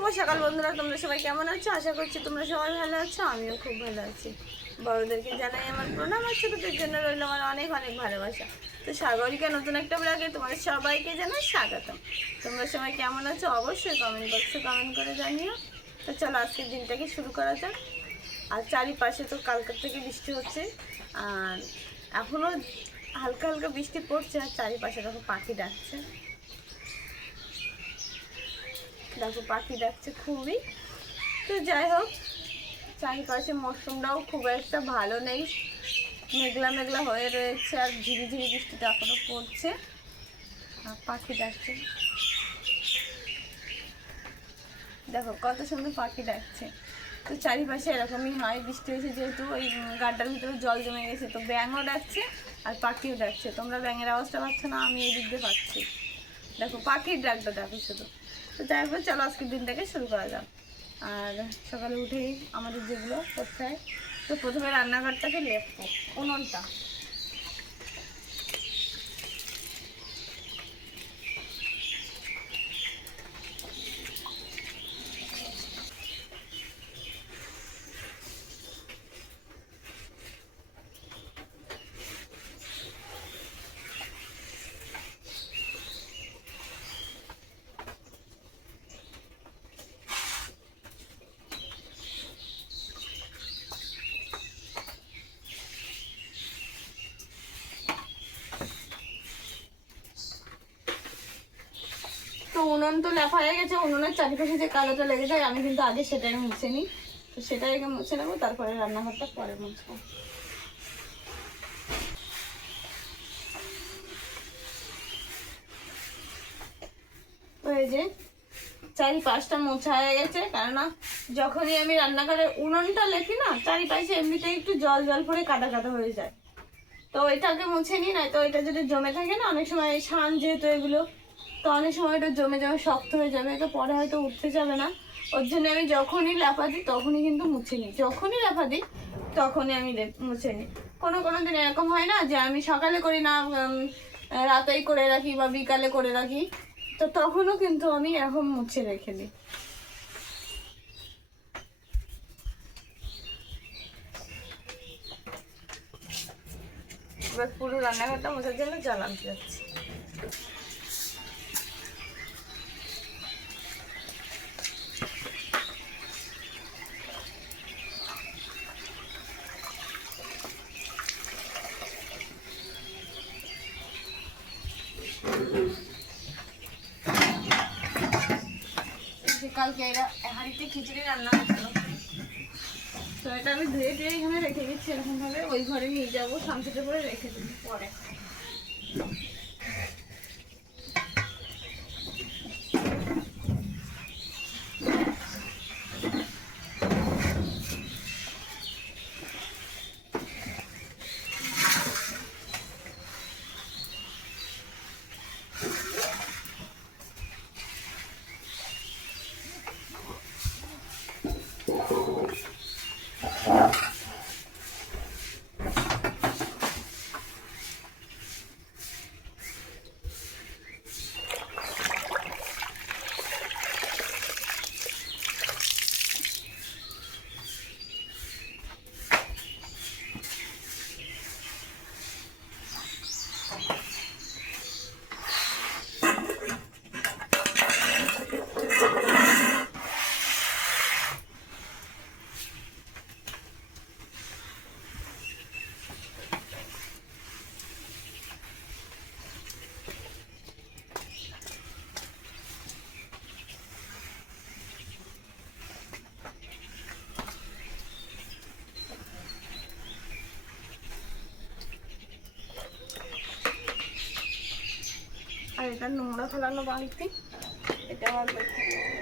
শুভ সকাল বন্ধুরা, তোমরা সবাই কেমন আছো? আশা করছি তোমরা সবাই ভালো আছো, আমিও খুব ভালো আছি। বড়োদেরকে জানাই আমার প্রণাম আর ছোটোদের জন্য রইল আমার অনেক অনেক ভালোবাসা। তো সাগরিকা, নতুন একটা ব্লগে তোমাদের সবাইকে জানাই স্বাগতম। তোমরা সবাই কেমন আছো? অবশ্যই কমেন্ট বক্সে কমেন্ট করে জানিও। তো চলো আজকের দিনটাকে শুরু করা যাক। আর চারিপাশে তো কালকার থেকে বৃষ্টি হচ্ছে, আর এখনও হালকা হালকা বৃষ্টি পড়ছে, আর চারিপাশে দেখো পাখি ডাকছে। দেখো, পাখি ডাকছে খুবই। তো যাই হোক, চারিপাশে মৌসুমটাও খুব একটা ভালো নেই। মেঘলা মেঘলা হয়ে রয়েছে আর ঝিরি ঝিরি বৃষ্টিটা এখনও পড়ছে। আর পাখি ডাকছে দেখো, কত সুন্দর পাখি ডাকছে তো চারিপাশে এরকমই হয়, বৃষ্টি হয়েছে যেহেতু ওই গাড্ডার ভিতরে জল জমে গেছে, তো ব্যাঙও ডাকছে আর পাখিও ডাকছে তোমরা ব্যাঙের আওয়াজটা পাচ্ছ না, আমি এই দিক দিয়ে পাচ্ছি। দেখো, পাখির ডাকটা দেখো শুধু। তো যাই হোক, চলো আজকের দিন থেকে শুরু করা যাক। আর সকালে উঠেই আমাদের যেগুলো করতে হয়, তো প্রথমে রান্নাঘরটাকে লেপ উনুনটা তো উনুন তো লেফা হয়ে গেছে, উনুনের চারিপাশে যে কালোটা লেগে যায়, আমি কিন্তু আগে সেটাই মুছে নিই। তো সেটাই আগে মুছে নেব, তারপরে রান্নাঘরটা পরে মুছবো। এই যে চারিপাশটা মোছা হয়ে গেছে, কেননা যখনই আমি রান্নাঘরে উনুনটা লেখি না, চারিপাশে এমনিতেই একটু জল জল পরে কাদা কাদা হয়ে যায়। তো এটাকে মুছে নিই না তো এটা যদি জমে থাকে না, অনেক সময় শান যেহেতু এগুলো তো অনেক সময় এটা জমে জমে শক্ত হয়ে যাবে তো পরে হয়তো উঠতে যাবে না। ওর জন্য আমি যখনই লেপা দিই তখনই কিন্তু মুছে নিই। যখনই লেপা দিই তখনই আমি মুছে নিই। কোনো কোনো দিন এরকম হয় না যে আমি সকালে করি না রাতেই করে রাখি বা বিকালে করে রাখি। তো তখনও কিন্তু আমি এরকম মুছে রেখে দিই। এবার পুরো রান্নাঘরটা মোছার জন্য আনতে যাচ্ছি। কালকে এরা হাঁড়িতে খিচুড়ি রান্না হচ্ছিল। তো এটা আমি ধুয়ে টুয়ে এখানে রেখে দিচ্ছি। এরকমভাবে ওই ঘরে নিয়ে যাব সামসেটে করে রেখে দিবি পরে। এটা নোংরা ফেলানো বালতি এটা আমার দেখতে হবে।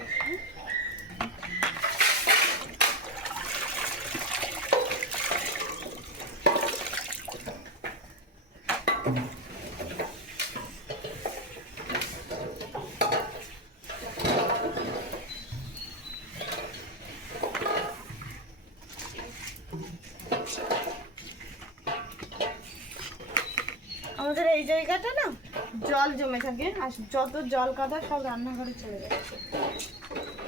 আমাদের এই জায়গাটা না জল জমে থাকে আর যত জল কাদা সব রান্নাঘরে চলে যাচ্ছে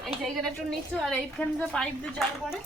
এই জায়গাটা একটু নিচু আর এইখানে পাইপ দিয়ে জল পড়ে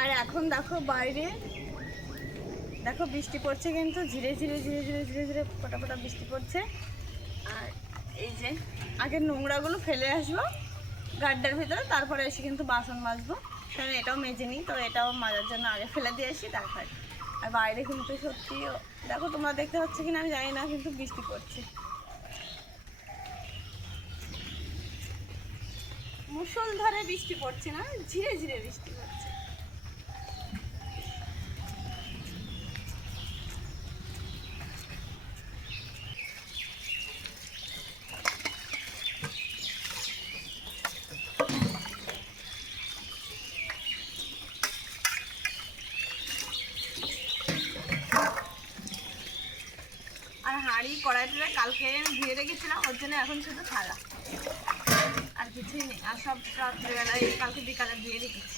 আর এখন দেখো বাইরে। দেখো বৃষ্টি পড়ছে কিন্তু ধীরে ধীরে ধীরে ধীরে ধীরে ধীরে ফোটা ফোটা বৃষ্টি পড়ছে। আর এই যে আগে নোংরাগুলো ফেলে আসব, গাড্ডার ভিতরে, তারপরে এসে কিন্তু বাসন মাজবো। কারণ এটাও মেজে নিই, তো এটাও মাজার জন্য আগে ফেলে দিয়ে আসি, তারপর। আর বাইরে কিন্তু সত্যি, দেখো তোমরা দেখতে পাচ্ছ কিনা আমি জানি না, কিন্তু বৃষ্টি পড়ছে। মুসলধারে বৃষ্টি পড়ছে না ধীরে ধীরে বৃষ্টি পড়ছে আর হাঁড়ি কড়াইটা কালকে আমি ধুয়ে রেখেছিলাম, ওর জন্য এখন শুধু থালা আর কিছুই নেই। আর সব রাত্রিবেলায় কালকে বিকালে ধুয়ে রেখেছি।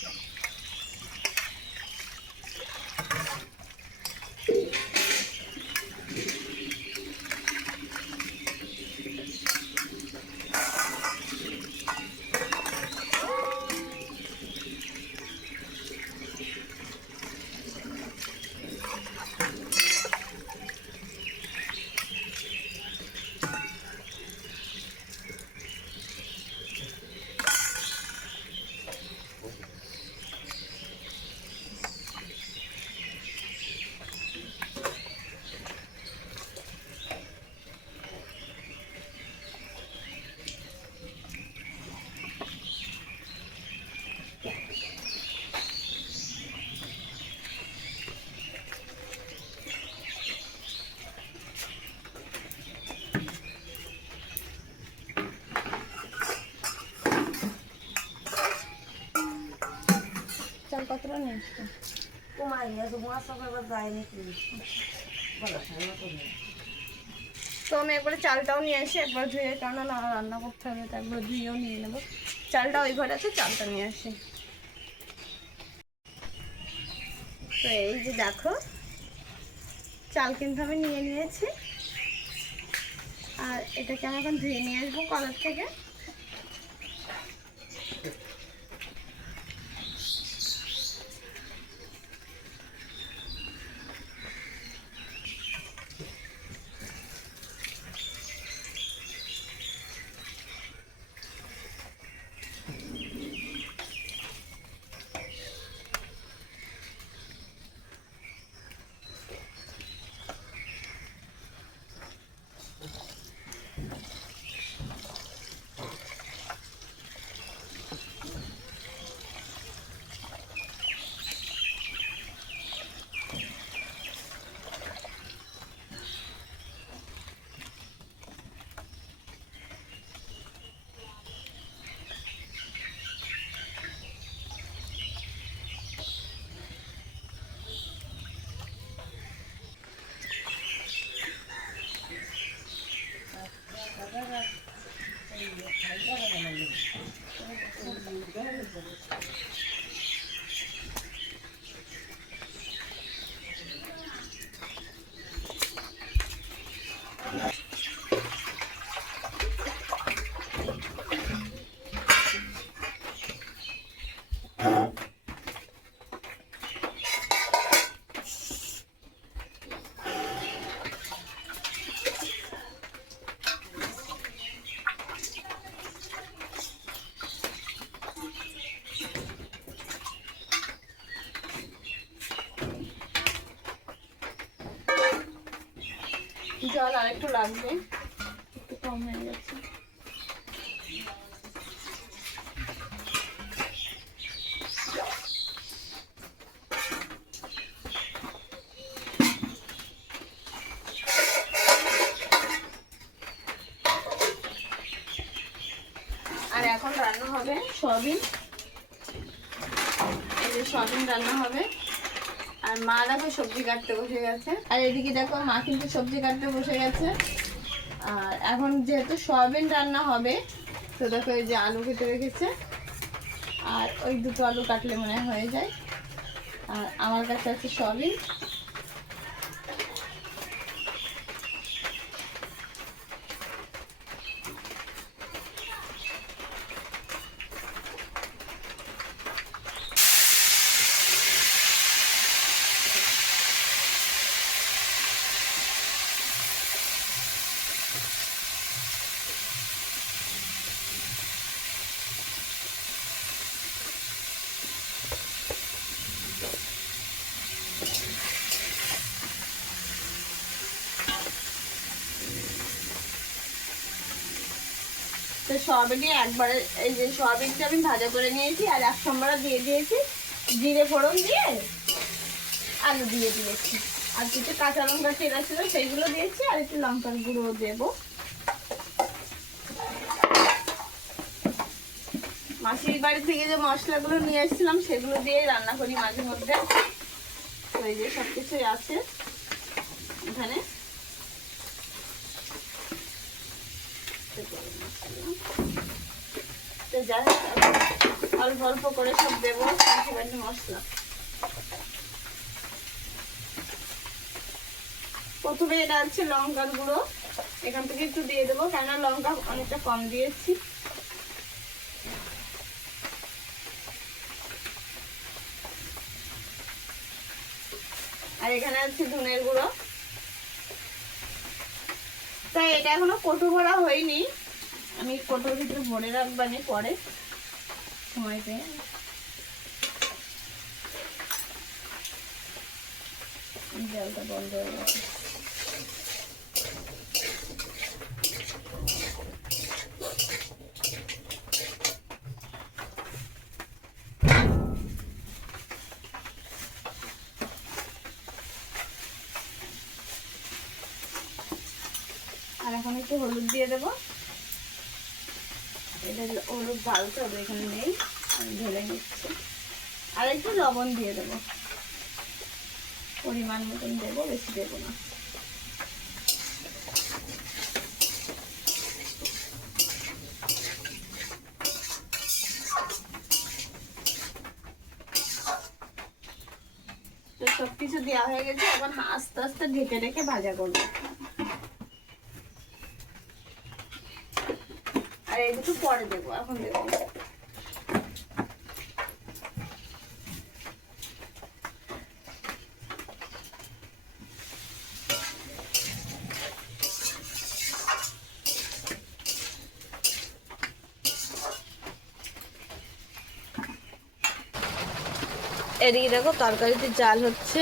তো আমি একবারে চালটাও নিয়ে আসি একবার ধুয়ে কেননা না রান্না করতে হবে তো একবার ধুয়েও নিয়ে নেব চালটা ওই ঘরে আছে চালটা নিয়ে আসি তো এই যে দেখো। চাল কিন্তু আমি নিয়ে নিয়েছি। আর এটাকে আমি এখন ধুয়ে নিয়ে আসব কলার থেকে। জল আর একটু লাগবে। একটু কম হয়ে গেছে। আর এখন রান্না হবে সয়াবিন। এই যে সয়াবিন রান্না হবে। আর মা দেখো সবজি কাটতে বসে গেছে। আর এদিকে দেখো মা কিন্তু সবজি কাটতে বসে গেছে। আর এখন যেহেতু সয়াবিন রান্না হবে, তো দেখো এই যে আলু কেটে রেখেছে। আর ওই দুটো আলু কাটলে মনে হয় যায়। আর আমার কাছে আছে সয়াবিন। তো সয়াবিনই একবারে, এই যে সয়াবিনটা আমি ভাজা করে নিয়েছি আর এক সম্বারা দিয়ে দিয়েছি। জিরে ফোড়ন দিয়ে আলু দিয়ে দিয়েছি। আর কিছু কাঁচা লঙ্কা চেরা ছিল সেইগুলো দিয়েছি আর একটু লঙ্কার গুঁড়ো দেবো। মাসির বাড়ি থেকে যে মশলাগুলো নিয়ে এসেছিলাম, সেগুলো দিয়ে রান্না করি মাঝে মধ্যে। এই যে সব কিছুই আছে এখানে। অল্প অল্প করে সব দেবো মশলা। প্রথমে এটা হচ্ছে লঙ্কার গুঁড়ো। এখান থেকে একটু দিয়ে দেবো, কেননা লঙ্কা অনেকটা কম দিয়েছি। আর এখানে আছে ধনের গুঁড়ো। তাই এটা এখনও কটু ভরা হয়নি। আমি কোটোর ভিতরে ভরে রাখবানি পরে সময় পেয়ে জলটা বন্ধ হয়ে গেছে আর এখন একটু হলুদ দিয়ে দেবো। এটা হলুদ ঢালতে হবে এখানে নেই। আমি ঢেলে নিচ্ছি। আর একটু লবণ দিয়ে দেবো। পরিমাণ মতন দেবো, বেশি দেবো না। তো দেওয়া হয়ে গেছে এখন আস্তে আস্তে ঢেকে রেখে ভাজা করব। আর এই দুটো পরে দেবো, এখন দেবো। এদিকে দেখো তরকারিতে জাল হচ্ছে।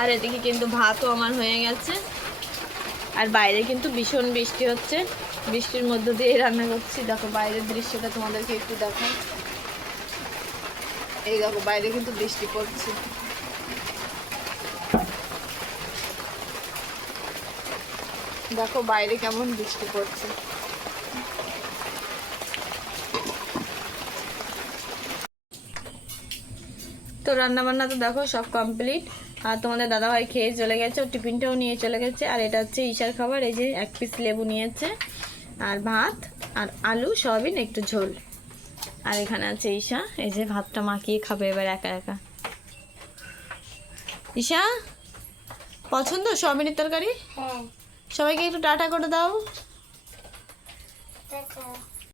আর এদিকে কিন্তু ভাতও আমার হয়ে গেছে। আর বাইরে কিন্তু ভীষণ বৃষ্টি হচ্ছে। বৃষ্টির মধ্য দিয়ে রান্না করছি। দেখো বাইরের দৃশ্যটা তোমাদেরকে একটু দেখো এই দেখো, বাইরে কিন্তু বৃষ্টি পড়ছে। দেখো বাইরে কেমন বৃষ্টি পড়ছে। তো রান্না বান্না তো দেখো সব কমপ্লিট আর তোমাদের দাদাভাই খেয়ে চলে গেছে ও টিফিনটাও নিয়ে চলে গেছে। আর এটা হচ্ছে ঈশার খাবার এই যে এক পিস লেবু নিয়েছে আর ভাত আর আলু সয়াবিন একটু ঝোল। আর এখানে আছে ঈশা এই যে ভাতটা মাখিয়ে খাবে এবার একা একা। ঈশা পছন্দ সয়াবিনের তরকারি? হ্যাঁ। সবাইকে একটু টাটা করে দাও।